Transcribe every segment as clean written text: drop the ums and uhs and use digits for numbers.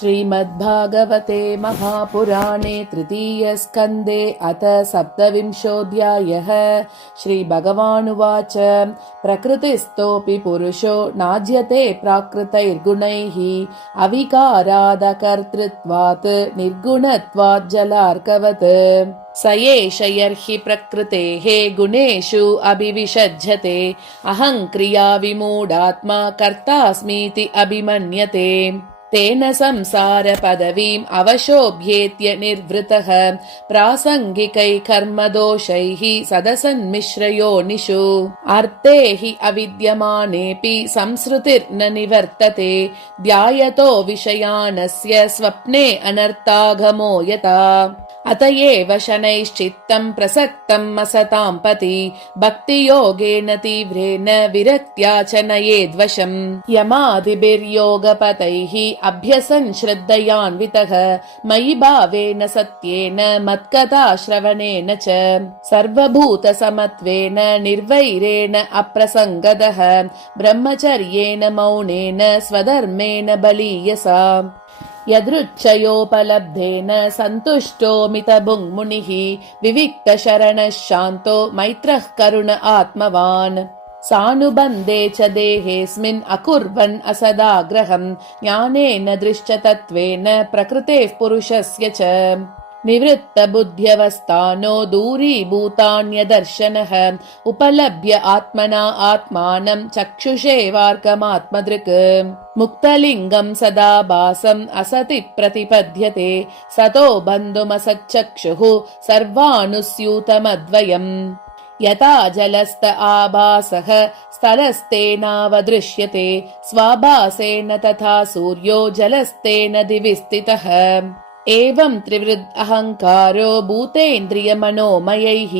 श्रीमद्भागवते महापुराणे तृतीयस्कन्धे अथ सप्तविंशोऽध्यायः। श्रीभगवानुवाच प्रकृतिस्थोऽपि पुरुषो नाज्यते प्राकृतैर्गुणैः अविकारादकर्तृत्वात् निर्गुणत्वात् जलार्कवत्। स एष यर्हि प्रकृतेः गुणेषु अभिविषज्यते अहङ्क्रिया विमूढात्मा कर्तास्मीति अभिमन्यते। तेन संसार पदवीम् अवशोभ्येत्य निर्वृतः प्रासङ्गिकै कर्मदोषैः सदसन्मिश्रयोनिषु। अर्थे हि अविद्यमानेऽपि संसृतिर्न निवर्तते ध्यायतो विषयानस्य स्वप्ने अनर्थागमो यथा। अत एव शनैश्चित्तम् प्रसक्तम् असतां पति भक्तियोगेन तीव्रेण विरक्त्या च नयेद्वशम्। यमादिभिर्योगपतैः अभ्यसन् श्रद्धयान्वितः मयि भावेन सत्येन मत्कथा श्रवणेन च सर्वभूतसमत्वेन निर्वैरेण अप्रसङ्गतः ब्रह्मचर्येण मौनेन स्वधर्मेण बलीयसा। यदृच्छयोपलब्धेन सन्तुष्टो मितभुङ्मुनिः विविक्तशरणः शान्तो मैत्रः करुण आत्मवान्। सानुबन्धे च देहेऽस्मिन् अकुर्वन् असदाग्रहम् ज्ञानेन दृष्टतत्त्वेन प्रकृतेः पुरुषस्य च निवृत्तबुद्ध्यवस्थानो दूरीभूतान्यदर्शनः उपलभ्य आत्मना आत्मानं चक्षुषेवार्कमात्मदृक्। मुक्तलिङ्गं सदा भासम् असति प्रतिपद्यते सतो बन्धुमसच्चक्षुः सर्वानुस्यूतमद्वयम्। यथा जलस्थ आभासः स्थलस्तेनावदृश्यते स्वाभासेन तथा सूर्यो जलस्तेन दिवि स्थितः। एवं त्रिवृद् अहङ्कारो भूतेन्द्रियमनोमयैः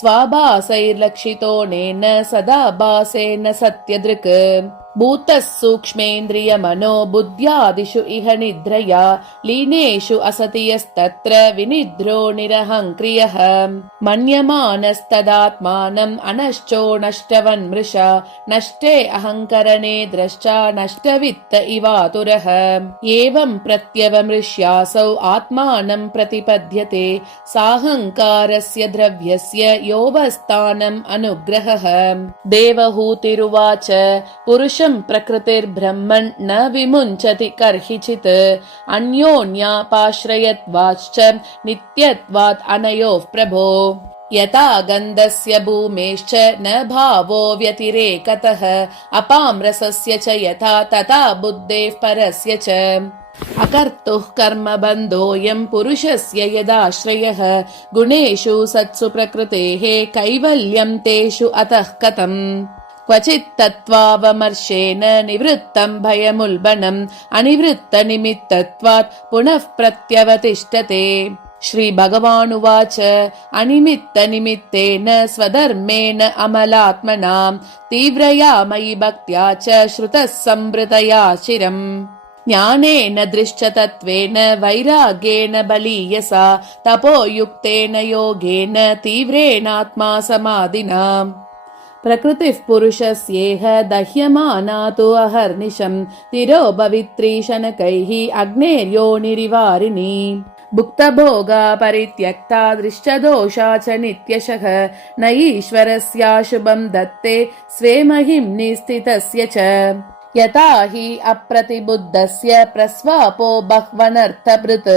स्वाभासैर्लक्षितोऽनेन सदा भासेन सत्यदृक्। भूतः सूक्ष्मेन्द्रियमनो बुद्ध्यादिषु इह निद्रया लीनेषु असति यस्तत्र विनिद्रो निरहङ्क्रियः। मन्यमानस्तदात्मानम् अनश्चो नष्टवन्मृषा नष्टे अहङ्करणे द्रष्टा नष्टवित्त इवातुरः। एवं प्रत्यवमृष्यासौ आत्मानं प्रतिपद्यते साहङ्कारस्य द्रव्यस्य योऽवस्थानम् अनुग्रहः। देवहूतिरुवाच पुरुषं प्रकृतिर्ब्रह्मन् न विमुञ्चति कर्हिचित् अन्योन्यापाश्रयत्वाच्च नित्यत्वात् अनयोः प्रभो। यथा गन्धस्य भूमेश्च न भावो व्यतिरेकतः अपाम्रसस्य च यथा तथा बुद्धेः परस्य च। अकर्तुः कर्मबन्धोऽयं पुरुषस्य यदाश्रयः गुणेषु सत्सु प्रकृतेः कैवल्यं तेषु अतः कथम्। क्वचित् तत्त्वावमर्शेन निवृत्तं भयमुल्बणम् अनिवृत्तनिमित्तत्वात् पुनः प्रत्यवतिष्ठते। श्रीभगवानुवाच अनिमित्तनिमित्तेन स्वधर्मेण अमलात्मना तीव्रया मयि भक्त्या च श्रुतः संवृतया चिरम्। ज्ञानेन दृष्टतत्त्वेन वैराग्येण बलीयसा तपोयुक्तेन योगेन तीव्रेणात्मा समाधिना। प्रकृतिः पुरुषस्येह दह्यमाना तु अहर्निशम् तिरोपवित्री शनकैः अग्नेर्योनिरिवारिणी। भुक्तभोगा परित्यक्ता दृष्टदोषा च नित्यशः न ईश्वरस्याशुभं दत्ते स्वे महिम्नि स्थितस्य च। यथा हि अप्रतिबुद्धस्य प्रस्वापो बह्वनर्थभृत्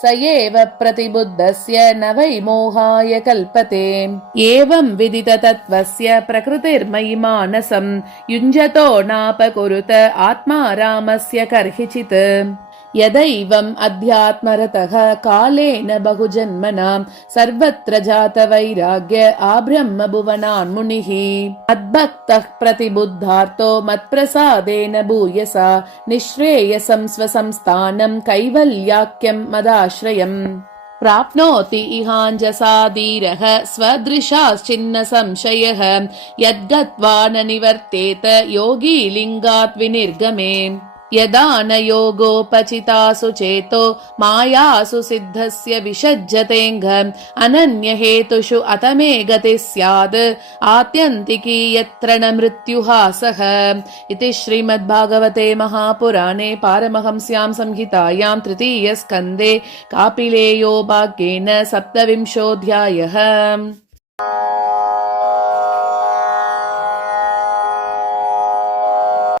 स एव प्रतिबुद्धस्य न वै मोहाय कल्पते। एवं विदिततत्त्वस्य प्रकृतिर्मयि मानसं युञ्जतो नापकुरुत आत्मा रामस्य कर्हिचित्। यदैवम् अध्यात्मरतः कालेन बहुजन्मनां सर्वत्र जातवैराग्य आब्रह्म भुवनान् मुनिः। मद्भक्तः प्रतिबुद्धार्तो मत्प्रसादेन भूयसा निःश्रेयसं स्वसंस्थानं कैवल्याख्यं मदाश्रयम्। प्राप्नोति इहाञ्जसा धीरः स्वदृशाश्चिन्न संशयः यद्गत्वा न निवर्तेत योगी लिङ्गात् विनिर्गमे। यदा न योगोपचितासु चेतो मायासु सिद्धस्य विषज्यतेऽङ्घ अनन्यहेतुषु अतमे गतिः स्यात् आत्यन्तिकी यत्र न मृत्युहासः। इति श्रीमद्भागवते महापुराणे पारमहंस्यां संहितायां तृतीयस्कन्धे कापिलेयोपाख्येन 27.